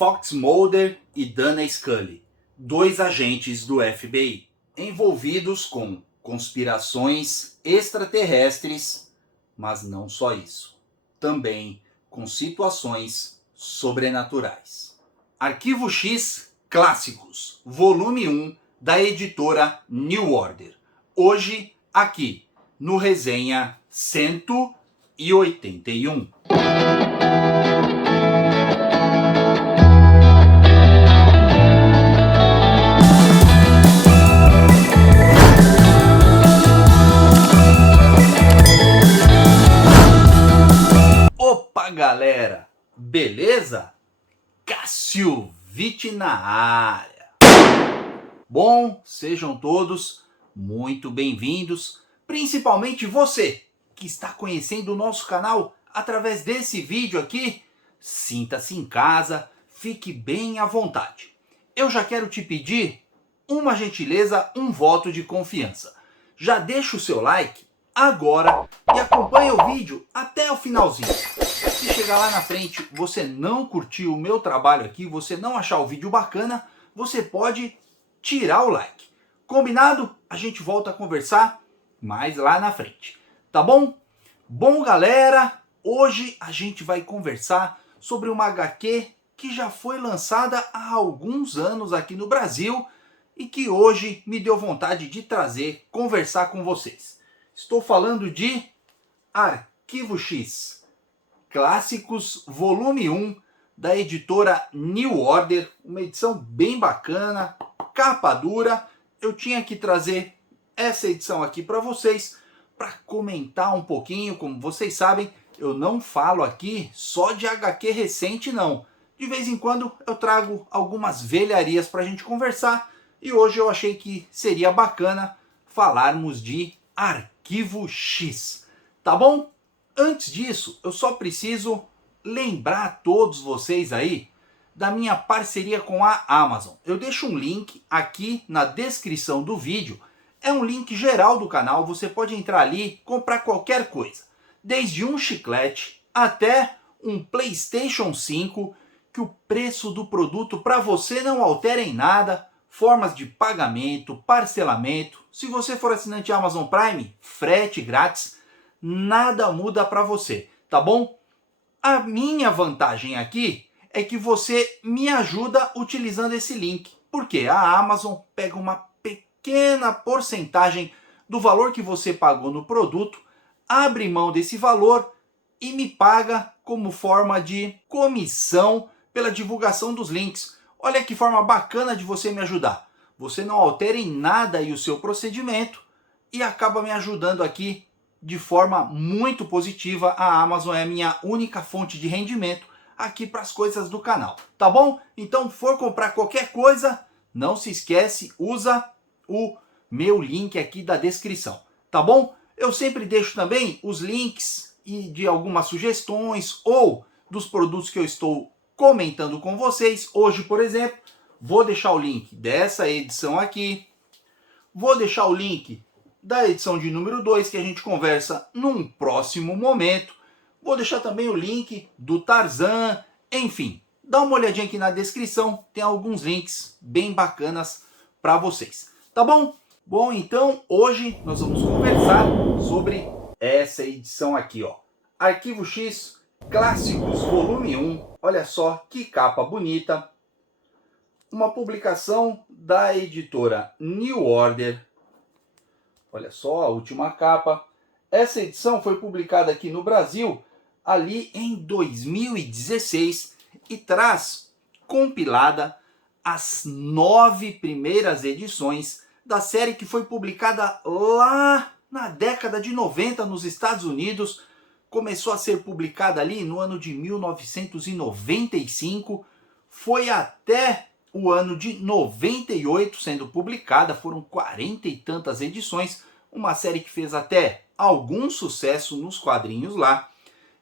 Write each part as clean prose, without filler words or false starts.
Fox Mulder e Dana Scully, dois agentes do FBI, envolvidos com conspirações extraterrestres, mas não só isso, também com situações sobrenaturais. Arquivo X Clássicos, volume 1, da editora New Order. Hoje, aqui, no Resenha 181. Opa, galera! Beleza? Cássio Vitti na área. Bom, sejam todos muito bem-vindos, principalmente você que está conhecendo o nosso canal através desse vídeo aqui. Sinta-se em casa, fique bem à vontade. Eu já quero te pedir uma gentileza, um voto de confiança. Já deixa o seu like agora e acompanha o vídeo até o finalzinho. Se chegar lá na frente você não curtiu o meu trabalho aqui, você não achar o vídeo bacana, você pode tirar o like. Combinado? A gente volta a conversar mais lá na frente. Tá bom? Bom, galera, hoje a gente vai conversar sobre uma HQ que já foi lançada há alguns anos aqui no Brasil e que hoje me deu vontade de trazer, conversar com vocês. Estou falando de Arquivo X Clássicos, volume 1, da editora New Order, uma edição bem bacana, capa dura. Eu tinha que trazer essa edição aqui para vocês, para comentar um pouquinho. Como vocês sabem, eu não falo aqui só de HQ recente não. De vez em quando eu trago algumas velharias para a gente conversar, e hoje eu achei que seria bacana falarmos de Arquivo X, tá bom? Antes disso, eu só preciso lembrar a todos vocês aí da minha parceria com a Amazon. Eu deixo um link aqui na descrição do vídeo. É um link geral do canal, você pode entrar ali, comprar qualquer coisa. Desde um chiclete até um PlayStation 5, que o preço do produto para você não altera em nada. Formas de pagamento, parcelamento. Se você for assinante Amazon Prime, frete grátis. Nada muda para você, tá bom? A minha vantagem aqui é que você me ajuda utilizando esse link, porque a Amazon pega uma pequena porcentagem do valor que você pagou no produto, abre mão desse valor e me paga como forma de comissão pela divulgação dos links. Olha que forma bacana de você me ajudar. Você não altera em nada aí o seu procedimento e acaba me ajudando aqui de forma muito positiva. A Amazon é a minha única fonte de rendimento aqui para as coisas do canal, tá bom? Então, for comprar qualquer coisa, não se esquece, usa o meu link aqui da descrição, tá bom? Eu sempre deixo também os links de algumas sugestões ou dos produtos que eu estou comentando com vocês. Hoje, por exemplo, vou deixar o link dessa edição aqui, vou deixar o link da edição de número 2, que a gente conversa num próximo momento. Vou deixar também o link do Tarzan, enfim. Dá uma olhadinha aqui na descrição, tem alguns links bem bacanas para vocês. Tá bom? Bom, então hoje nós vamos conversar sobre essa edição aqui, ó. Arquivo X Clássicos, volume 1. Olha só que capa bonita. Uma publicação da editora New Order. Olha só a última capa. Essa edição foi publicada aqui no Brasil ali em 2016 e traz compilada as 9 primeiras edições da série que foi publicada lá na década de 90 nos Estados Unidos. Começou a ser publicada ali no ano de 1995, foi até o ano de 98 sendo publicada, foram 40 e tantas edições, uma série que fez até algum sucesso nos quadrinhos lá.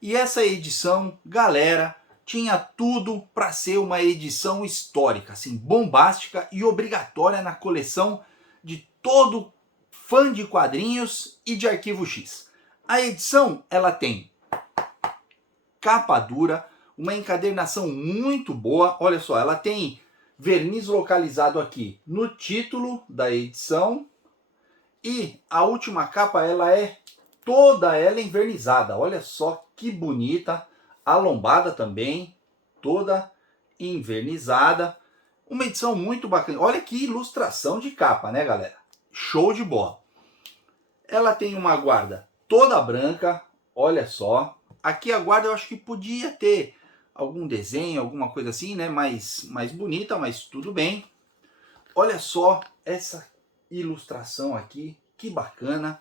E essa edição, galera, tinha tudo para ser uma edição histórica, assim, bombástica e obrigatória na coleção de todo fã de quadrinhos e de Arquivo X. A edição, ela tem capa dura, uma encadernação muito boa. Olha só, ela tem verniz localizado aqui no título da edição e a última capa ela é toda ela envernizada. Olha só que bonita, a lombada também toda envernizada. Uma edição muito bacana. Olha que ilustração de capa, né, galera? Show de bola. Ela tem uma guarda toda branca, olha só. Aqui a guarda eu acho que podia ter algum desenho, alguma coisa assim, né? Mais bonita, mas tudo bem. Olha só essa ilustração aqui, que bacana.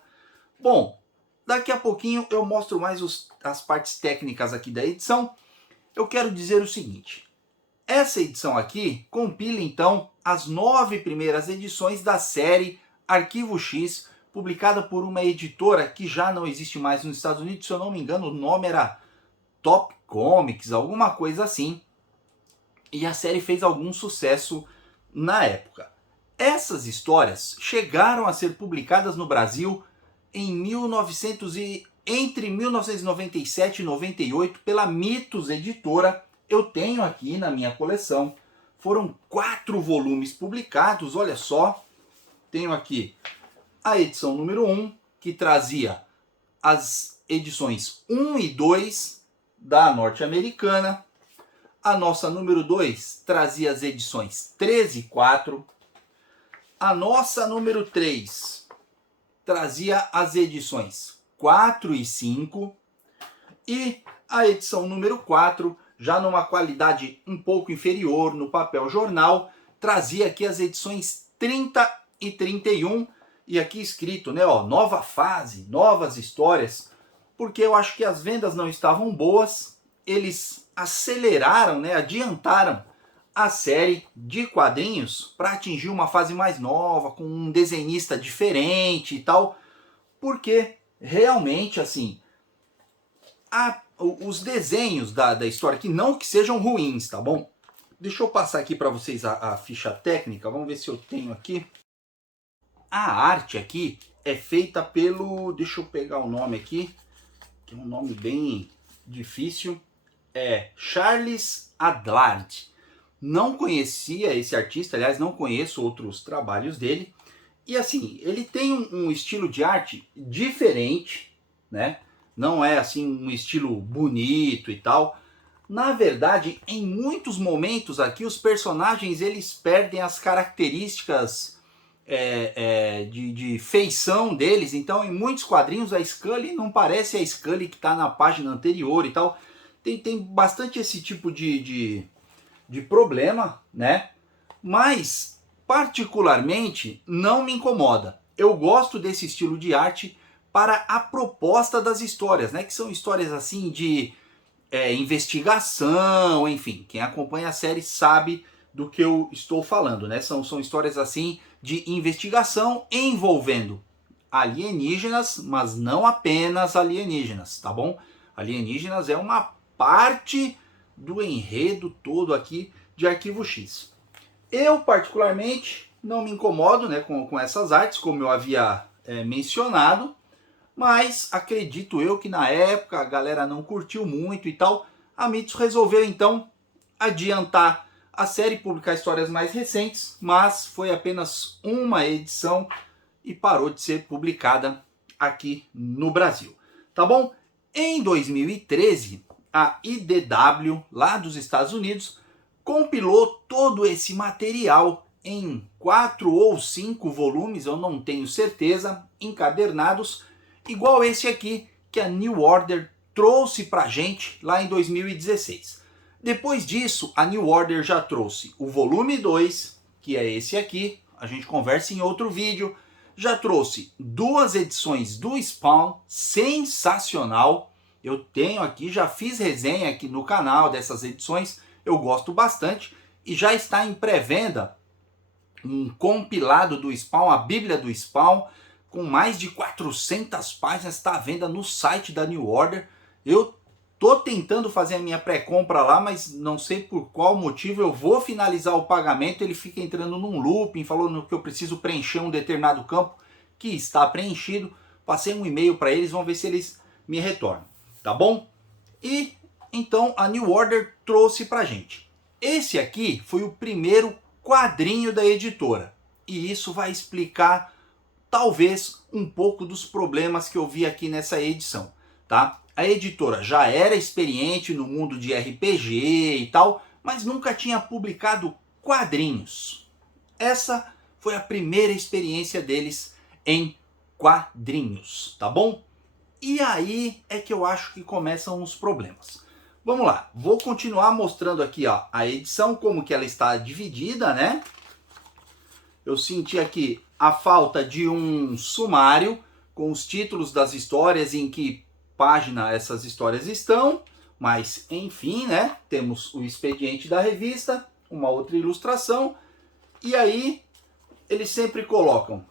Bom, daqui a pouquinho eu mostro mais as partes técnicas aqui da edição. Eu quero dizer o seguinte. Essa edição aqui compila então as 9 primeiras edições da série Arquivo X, publicada por uma editora que já não existe mais nos Estados Unidos. Se eu não me engano, o nome era Top Comics, alguma coisa assim. E a série fez algum sucesso na época. Essas histórias chegaram a ser publicadas no Brasil em entre 1997 e 98 pela Mitos Editora. Eu tenho aqui na minha coleção. Foram 4 volumes publicados, olha só. Tenho aqui a edição número 1, que trazia as edições 1 e 2 da norte-americana. A nossa número 2 trazia as edições 3 e 4. A nossa número 3 trazia as edições 4 e 5. E a edição número 4, já numa qualidade um pouco inferior no papel jornal, trazia aqui as edições 30 e 31. E aqui escrito, né, ó, nova fase, novas histórias, porque eu acho que as vendas não estavam boas, eles aceleraram, né, adiantaram a série de quadrinhos para atingir uma fase mais nova, com um desenhista diferente e tal, porque realmente, assim, os desenhos da história aqui, não que sejam ruins, tá bom? Deixa eu passar aqui para vocês a ficha técnica, vamos ver se eu tenho aqui. A arte aqui é feita pelo, deixa eu pegar o nome aqui, que é um nome bem difícil, é Charles Adlard. Não conhecia esse artista, aliás, não conheço outros trabalhos dele. E assim, ele tem um estilo de arte diferente, né? Não é assim um estilo bonito e tal. Na verdade, em muitos momentos aqui, os personagens eles perdem as características de feição deles. Então, em muitos quadrinhos, a Scully não parece a Scully que está na página anterior e tal. Tem bastante esse tipo de problema, né? Mas, particularmente, não me incomoda. Eu gosto desse estilo de arte para a proposta das histórias, né? Que são histórias assim de investigação, enfim. Quem acompanha a série sabe do que eu estou falando, né? São histórias assim de investigação envolvendo alienígenas, mas não apenas alienígenas, tá bom? Alienígenas é uma parte do enredo todo aqui de Arquivo X. Eu, particularmente, não me incomodo, né, com essas artes, como eu havia mencionado, mas acredito eu que na época a galera não curtiu muito e tal. A Mitos resolveu então adiantar a série, publicar histórias mais recentes, mas foi apenas uma edição e parou de ser publicada aqui no Brasil. Tá bom? Em 2013, a IDW, lá dos Estados Unidos, compilou todo esse material em 4 ou 5 volumes, eu não tenho certeza, encadernados, igual esse aqui que a New Order trouxe pra gente lá em 2016. Depois disso, a New Order já trouxe o volume 2, que é esse aqui, a gente conversa em outro vídeo. Já trouxe 2 edições do Spawn, sensacional. Eu tenho aqui, já fiz resenha aqui no canal dessas edições, eu gosto bastante. E já está em pré-venda um compilado do Spawn, a Bíblia do Spawn, com mais de 400 páginas, está à venda no site da New Order. Eu tô tentando fazer a minha pré-compra lá, mas não sei por qual motivo eu vou finalizar o pagamento, ele fica entrando num looping, falando que eu preciso preencher um determinado campo que está preenchido. Passei um e-mail para eles, vamos ver se eles me retornam, tá bom? E Então a New Order trouxe pra gente. Esse aqui foi o primeiro quadrinho da editora. E isso vai explicar talvez um pouco dos problemas que eu vi aqui nessa edição, tá? A editora já era experiente no mundo de RPG e tal, mas nunca tinha publicado quadrinhos. Essa foi a primeira experiência deles em quadrinhos, tá bom? E aí é que eu acho que começam os problemas. Vamos lá, vou continuar mostrando aqui ó, a edição, como que ela está dividida, né? Eu senti aqui a falta de um sumário com os títulos das histórias, em que página essas histórias estão, mas enfim, né? Temos o expediente da revista, uma outra ilustração, e aí eles sempre colocam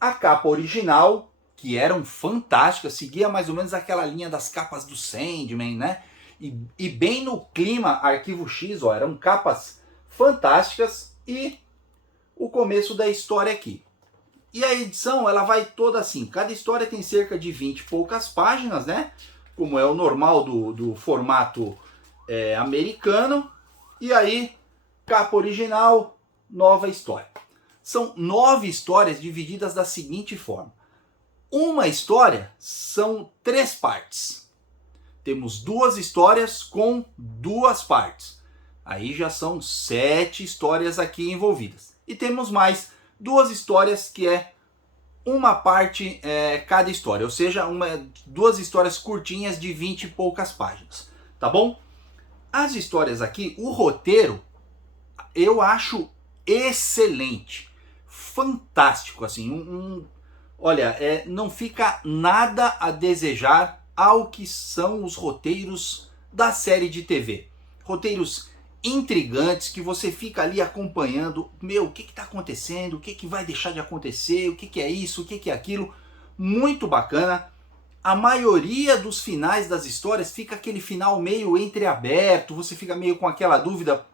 a capa original, que eram fantásticas, seguia mais ou menos aquela linha das capas do Sandman, né? E bem no clima Arquivo X, ó, eram capas fantásticas, e o começo da história aqui. E a edição, ela vai toda assim, cada história tem cerca de 20 e poucas páginas, né? Como é o normal do formato americano. E aí, capa original, nova história. São 9 histórias divididas da seguinte forma. Uma história são 3 partes. Temos 2 histórias com 2 partes. Aí já são 7 histórias aqui envolvidas. E temos mais 2 histórias que é uma parte cada história. Ou seja, 2 histórias curtinhas de 20 e poucas páginas. Tá bom? As histórias aqui, o roteiro, eu acho excelente. Fantástico, assim. Olha, não fica nada a desejar ao que são os roteiros da série de TV. Roteiros intrigantes que você fica ali acompanhando. Meu, o que está acontecendo? O que vai deixar de acontecer? O que é isso? O que é aquilo? Muito bacana. A maioria dos finais das histórias fica aquele final meio entreaberto. Você fica meio com aquela dúvida.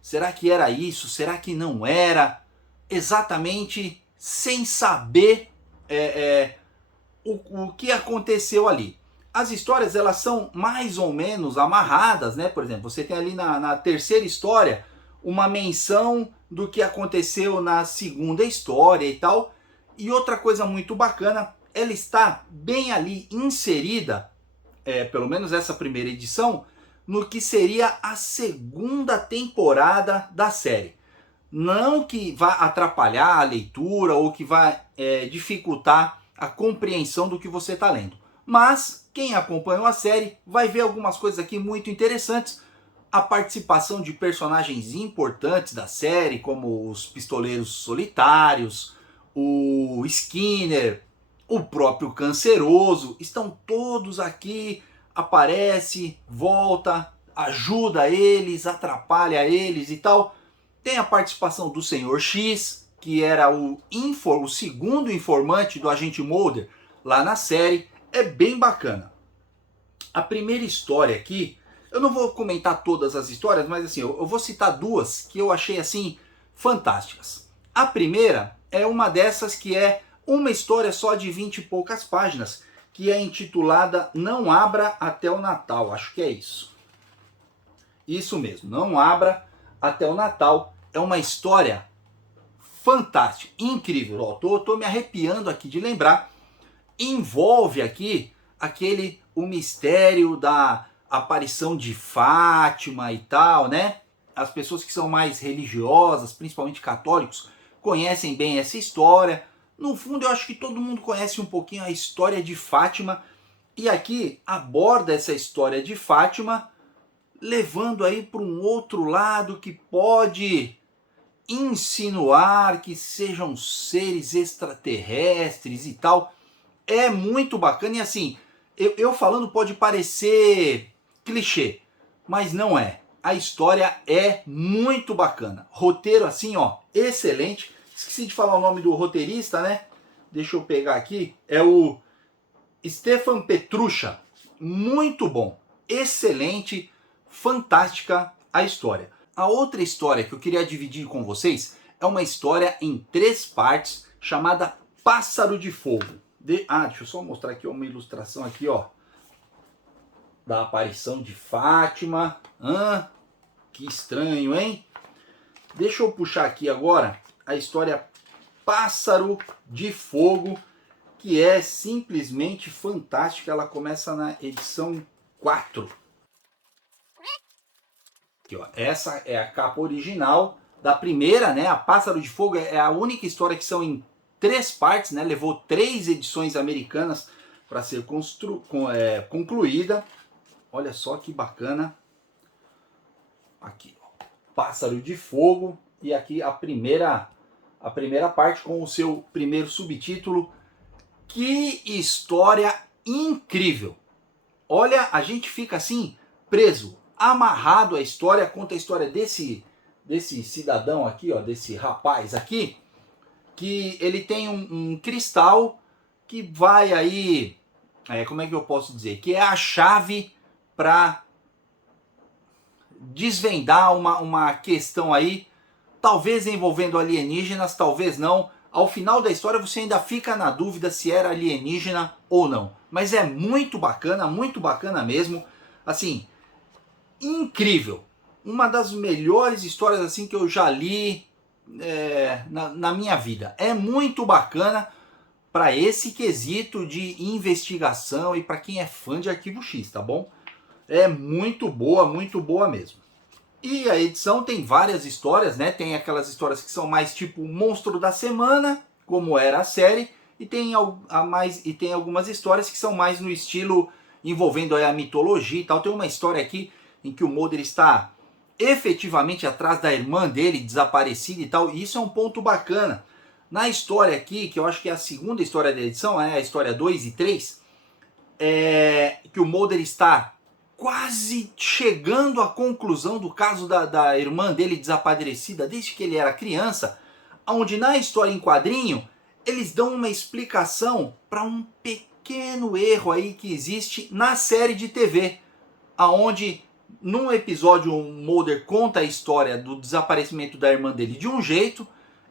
Será que era isso? Será que não era? Exatamente sem saber o que aconteceu ali. As histórias, elas são mais ou menos amarradas, né? Por exemplo, você tem ali na terceira história uma menção do que aconteceu na segunda história e tal. E outra coisa muito bacana, ela está bem ali inserida, pelo menos essa primeira edição, no que seria a segunda temporada da série. Não que vá atrapalhar a leitura ou que vá dificultar a compreensão do que você está lendo. Mas quem acompanhou a série vai ver algumas coisas aqui muito interessantes. A participação de personagens importantes da série, como os Pistoleiros Solitários, o Skinner, o próprio Canceroso, estão todos aqui, aparece, volta, ajuda eles, atrapalha eles e tal. Tem a participação do Senhor X, que era o segundo informante do agente Mulder lá na série. É bem bacana. A primeira história aqui, eu não vou comentar todas as histórias, mas assim, eu vou citar 2 que eu achei assim fantásticas. A primeira é uma dessas que é uma história só de 20 e poucas páginas, que é intitulada Não Abra Até o Natal. Acho que é isso. Isso mesmo, Não Abra Até o Natal. É uma história fantástica, incrível. Ó, tô me arrepiando aqui de lembrar. Envolve aqui o mistério da aparição de Fátima e tal, né? As pessoas que são mais religiosas, principalmente católicos, conhecem bem essa história. No fundo, eu acho que todo mundo conhece um pouquinho a história de Fátima. E aqui aborda essa história de Fátima, levando aí para um outro lado que pode insinuar que sejam seres extraterrestres e tal. É muito bacana e assim, eu falando pode parecer clichê, mas não é. A história é muito bacana. Roteiro assim, ó, excelente. Esqueci de falar o nome do roteirista, né? Deixa eu pegar aqui. É o Stefan Petrucha. Muito bom. Excelente. Fantástica a história. A outra história que eu queria dividir com vocês é uma história em 3 partes chamada Pássaro de Fogo. Deixa eu só mostrar aqui uma ilustração aqui, ó. da aparição de Fátima. Que estranho, hein? Deixa eu puxar aqui agora a história Pássaro de Fogo, que é simplesmente fantástica. Ela começa na edição 4. Aqui, ó. Essa é a capa original da primeira, né? A Pássaro de Fogo é a única história que são em 3 partes, né? Levou 3 edições americanas para ser concluída. Olha só que bacana. Aqui, ó. Pássaro de Fogo. E aqui a primeira parte com o seu primeiro subtítulo. Que história incrível! Olha, a gente fica assim, preso, amarrado à história. Conta a história desse cidadão aqui, ó, desse rapaz aqui, que ele tem um cristal que vai aí, como é que eu posso dizer? Que é a chave para desvendar uma questão aí, talvez envolvendo alienígenas, talvez não. Ao final da história você ainda fica na dúvida se era alienígena ou não. Mas é muito bacana mesmo. Assim, incrível. Uma das melhores histórias assim que eu já li na minha vida. É muito bacana para esse quesito de investigação e para quem é fã de Arquivo X, tá bom? É muito boa mesmo. E a edição tem várias histórias, né? Tem aquelas histórias que são mais tipo Monstro da Semana, como era a série, e tem algumas histórias que são mais no estilo envolvendo a mitologia e tal. Tem uma história aqui em que o Mulder está efetivamente atrás da irmã dele, desaparecida e tal, e isso é um ponto bacana. Na história aqui, que eu acho que é a segunda história da edição, a história 2 e 3, que o Mulder está quase chegando à conclusão do caso da irmã dele desaparecida desde que ele era criança, onde na história em quadrinho eles dão uma explicação para um pequeno erro aí que existe na série de TV, aonde num episódio o Mulder conta a história do desaparecimento da irmã dele de um jeito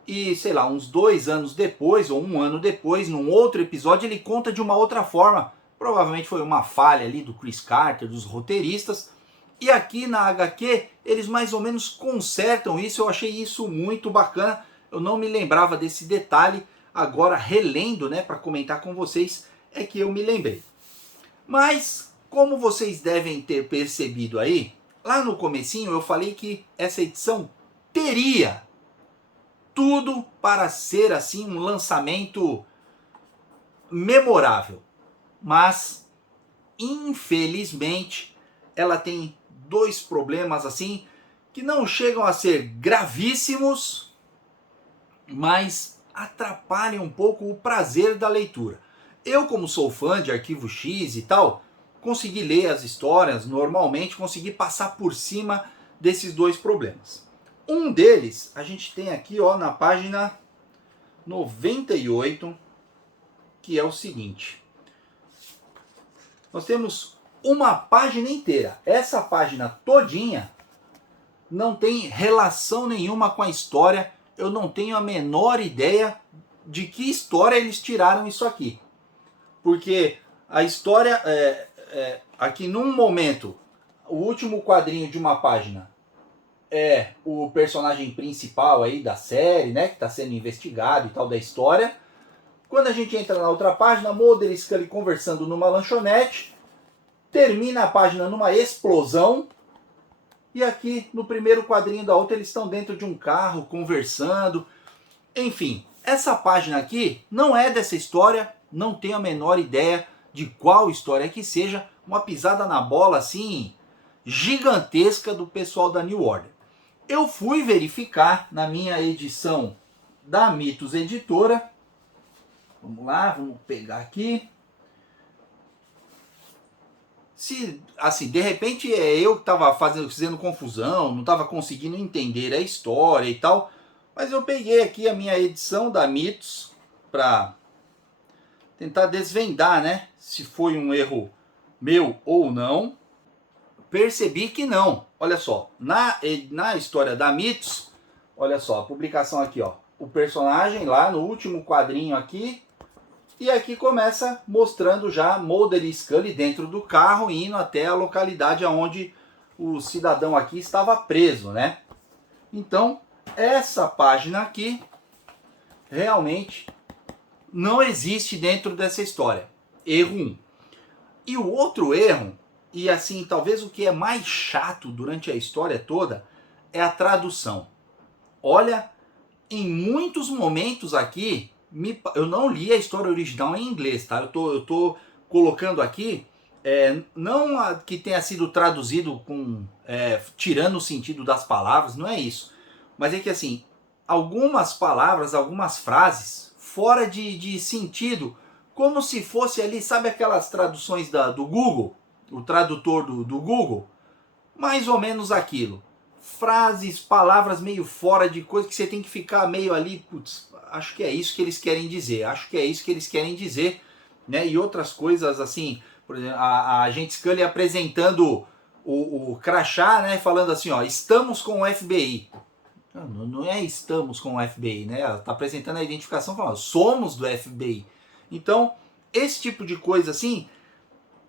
e, sei lá, uns 2 anos depois ou 1 ano depois, num outro episódio, ele conta de uma outra forma. Provavelmente foi uma falha ali do Chris Carter, dos roteiristas. E aqui na HQ eles mais ou menos consertam isso. Eu achei isso muito bacana. Eu não me lembrava desse detalhe. Agora relendo, né, para comentar com vocês, é que eu me lembrei. Mas como vocês devem ter percebido aí, lá no comecinho eu falei que essa edição teria tudo para ser assim um lançamento memorável. Mas, infelizmente, ela tem 2 problemas assim que não chegam a ser gravíssimos, mas atrapalham um pouco o prazer da leitura. Eu, como sou fã de Arquivo X e tal, consegui ler as histórias normalmente, consegui passar por cima desses 2 problemas. Um deles, a gente tem aqui, ó, na página 98, que é o seguinte. Nós temos uma página inteira. Essa página todinha não tem relação nenhuma com a história. Eu não tenho a menor ideia de que história eles tiraram isso aqui. Porque a história, aqui num momento, o último quadrinho de uma página é o personagem principal aí da série, né, que está sendo investigado e tal da história. Quando a gente entra na outra página, Mulder e Scully conversando numa lanchonete, termina a página numa explosão, e aqui no primeiro quadrinho da outra eles estão dentro de um carro conversando. Enfim, essa página aqui não é dessa história, não tenho a menor ideia de qual história que seja, uma pisada na bola assim gigantesca do pessoal da New Order. Eu fui verificar na minha edição da Mitos Editora. Vamos lá, vamos pegar aqui. Se, assim, de repente eu que estava fazendo confusão, não estava conseguindo entender a história e tal, mas eu peguei aqui a minha edição da Mitos para tentar desvendar, né, se foi um erro meu ou não. Percebi que não. Olha só, na história da Mitos, olha só, a publicação aqui, ó, o personagem lá no último quadrinho aqui, E aqui começa mostrando já Mulder e Scully dentro do carro, indo até a localidade onde o cidadão aqui estava preso, né? Então, essa página aqui realmente não existe dentro dessa história. Erro 1. E o outro erro, e assim, talvez o que é mais chato durante a história toda, é a tradução. Olha, em muitos momentos aqui, eu não li a história original em inglês, tá? Eu tô colocando aqui, não que tenha sido traduzido com tirando o sentido das palavras, não é isso. Mas é que assim, algumas palavras, algumas frases, fora de sentido, como se fosse ali, sabe aquelas traduções do Google? O tradutor do Google? Mais ou menos aquilo. Frases, palavras meio fora de coisa que você tem que ficar meio ali, putz, acho que é isso que eles querem dizer, acho que é isso que eles querem dizer, né? E outras coisas assim, por exemplo, a agente Scully apresentando o crachá, né? Falando assim, ó, estamos com o FBI. Não é estamos com o FBI, né? Ela está apresentando a identificação falando, somos do FBI. Então, esse tipo de coisa assim,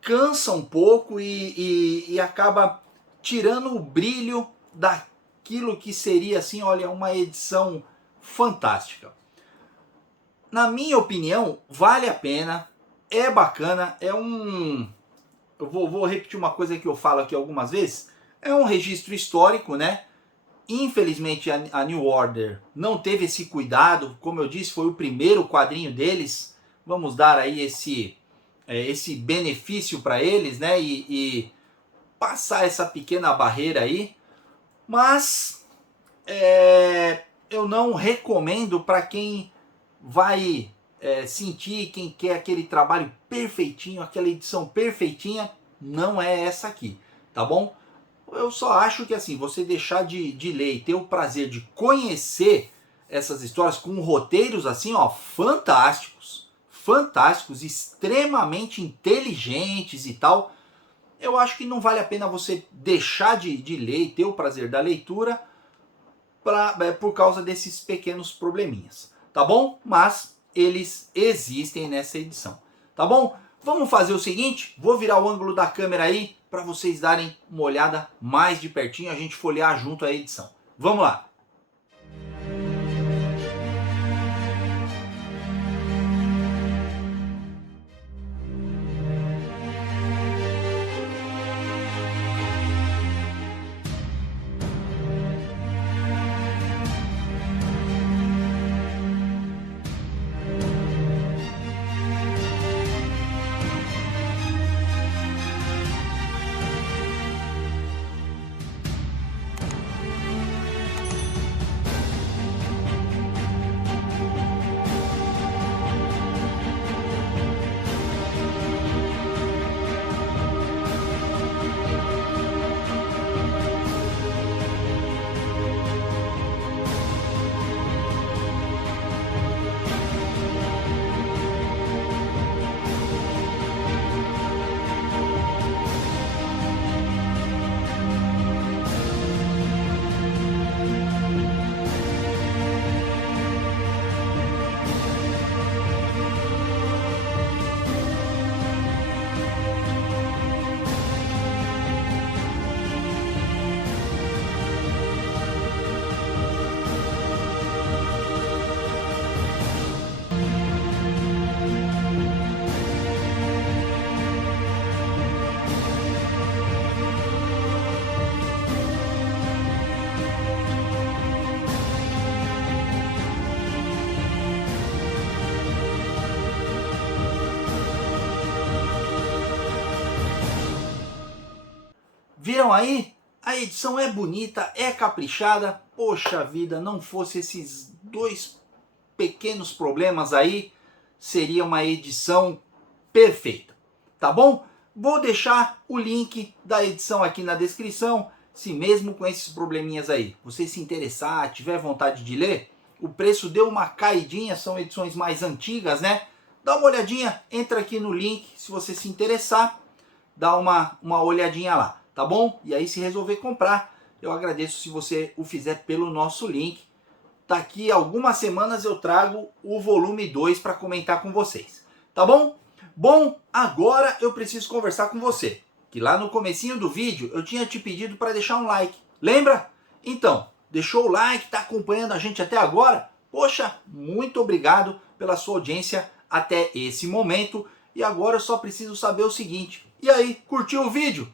cansa um pouco e acaba tirando o brilho daquilo que seria assim, olha, uma edição fantástica. Na minha opinião, vale a pena, é bacana, é um... Eu vou repetir uma coisa que eu falo aqui algumas vezes, é um registro histórico, né? Infelizmente a New Order não teve esse cuidado, como eu disse, foi o primeiro quadrinho deles, vamos dar aí esse benefício para eles, né? E passar essa pequena barreira aí, mas eu não recomendo para quem vai sentir, quem quer aquele trabalho perfeitinho, aquela edição perfeitinha, não é essa aqui, tá bom? Eu só acho que assim, você deixar de ler e ter o prazer de conhecer essas histórias com roteiros assim, ó, fantásticos, fantásticos, extremamente inteligentes e tal, eu acho que não vale a pena você deixar de ler e ter o prazer da leitura por causa desses pequenos probleminhas, tá bom? Mas eles existem nessa edição, tá bom? Vamos fazer o seguinte, vou virar o ângulo da câmera aí para vocês darem uma olhada mais de pertinho, a gente folhear junto a edição. Vamos lá! Viram aí? A edição é bonita, é caprichada. Poxa vida, não fosse esses dois pequenos problemas aí, seria uma edição perfeita. Tá bom? Vou deixar o link da edição aqui na descrição. Se mesmo com esses probleminhas aí, você se interessar, tiver vontade de ler, o preço deu uma caidinha, são edições mais antigas, né? Dá uma olhadinha, entra aqui no link, se você se interessar, dá uma olhadinha lá. Tá bom? E aí se resolver comprar, eu agradeço se você o fizer pelo nosso link. Daqui a algumas semanas eu trago o volume 2 para comentar com vocês. tá bom? Bom, agora eu preciso conversar com você, que lá no comecinho do vídeo eu tinha te pedido para deixar um like, lembra? Então, deixou o like, tá acompanhando a gente até agora? Poxa, muito obrigado pela sua audiência até esse momento. E agora eu só preciso saber o seguinte: e aí, curtiu o vídeo?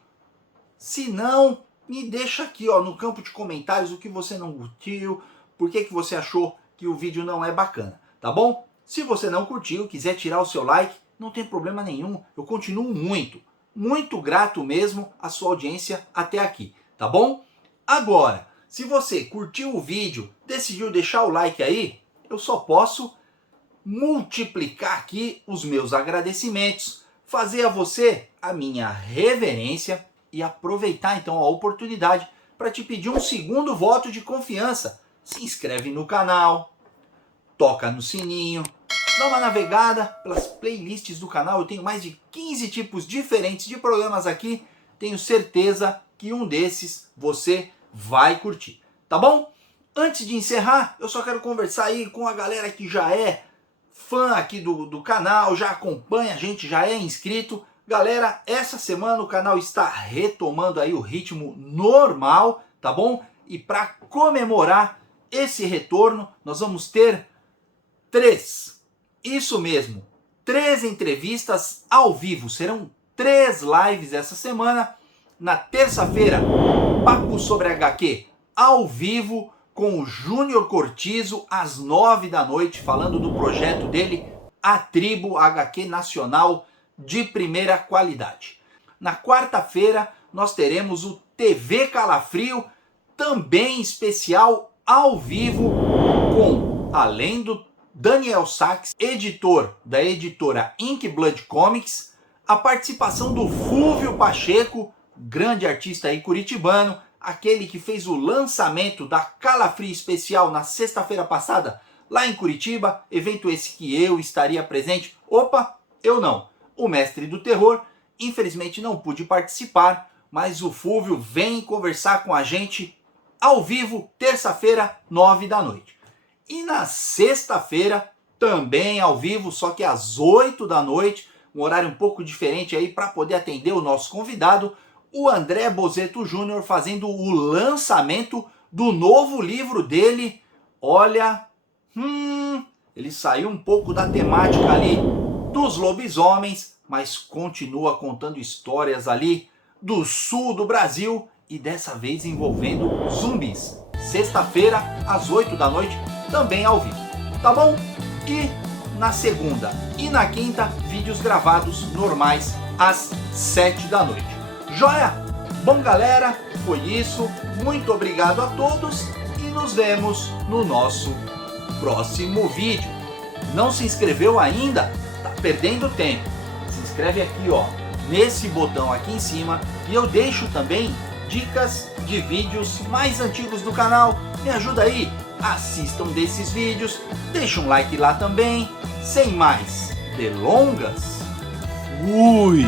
Se não, me deixa aqui ó, no campo de comentários o que você não curtiu, por que você achou que o vídeo não é bacana, tá bom? Se você não curtiu, quiser tirar o seu like, não tem problema nenhum. Eu continuo muito grato mesmo à sua audiência até aqui, tá bom? Agora, se você curtiu o vídeo, decidiu deixar o like aí, eu só posso multiplicar aqui os meus agradecimentos, fazer a você a minha reverência e aproveitar então a oportunidade para te pedir um segundo voto de confiança. Se inscreve no canal, toca no sininho, dá uma navegada pelas playlists do canal. Eu tenho mais de 15 tipos diferentes de programas aqui. Tenho certeza que um desses você vai curtir, tá bom? Antes de encerrar, eu só quero conversar aí com a galera que já é fã aqui do canal, já acompanha a gente, já é inscrito. Galera, essa semana o canal está retomando aí o ritmo normal, tá bom? E para comemorar esse retorno, nós vamos ter 3 entrevistas ao vivo. Serão 3 lives essa semana. Na terça-feira, Papo sobre HQ ao vivo com o Júnior Cortizo às 9 da noite, falando do projeto dele, A Tribo, HQ nacional de primeira qualidade. Na quarta-feira, nós teremos o TV Calafrio, também especial ao vivo, com, além do Daniel Sachs, editor da editora Inkblood Comics, a participação do Fúvio Pacheco, grande artista aí curitibano, aquele que fez o lançamento da Calafrio Especial na sexta-feira passada, lá em Curitiba, evento esse que eu estaria presente. Opa, eu não. O mestre do terror, infelizmente não pude participar, mas o Fúvio vem conversar com a gente ao vivo, terça-feira, 9 da noite. E na sexta-feira, também ao vivo, só que às 8 da noite, um horário um pouco diferente aí para poder atender o nosso convidado, o André Bozetto Júnior, fazendo o lançamento do novo livro dele. Olha, ele saiu um pouco da temática ali dos lobisomens, mas continua contando histórias ali do sul do Brasil e dessa vez envolvendo zumbis. Sexta-feira, às 8 da noite, também ao vivo, tá bom? E na segunda e na quinta, vídeos gravados normais às 7 da noite. Joia? Bom, galera, foi isso. Muito obrigado a todos e nos vemos no nosso próximo vídeo. Não se inscreveu ainda? Tá perdendo tempo. Se inscreve aqui, ó, nesse botão aqui em cima, e eu deixo também dicas de vídeos mais antigos do canal. Me ajuda aí, assistam desses vídeos, deixa um like lá também. Sem mais delongas, fui!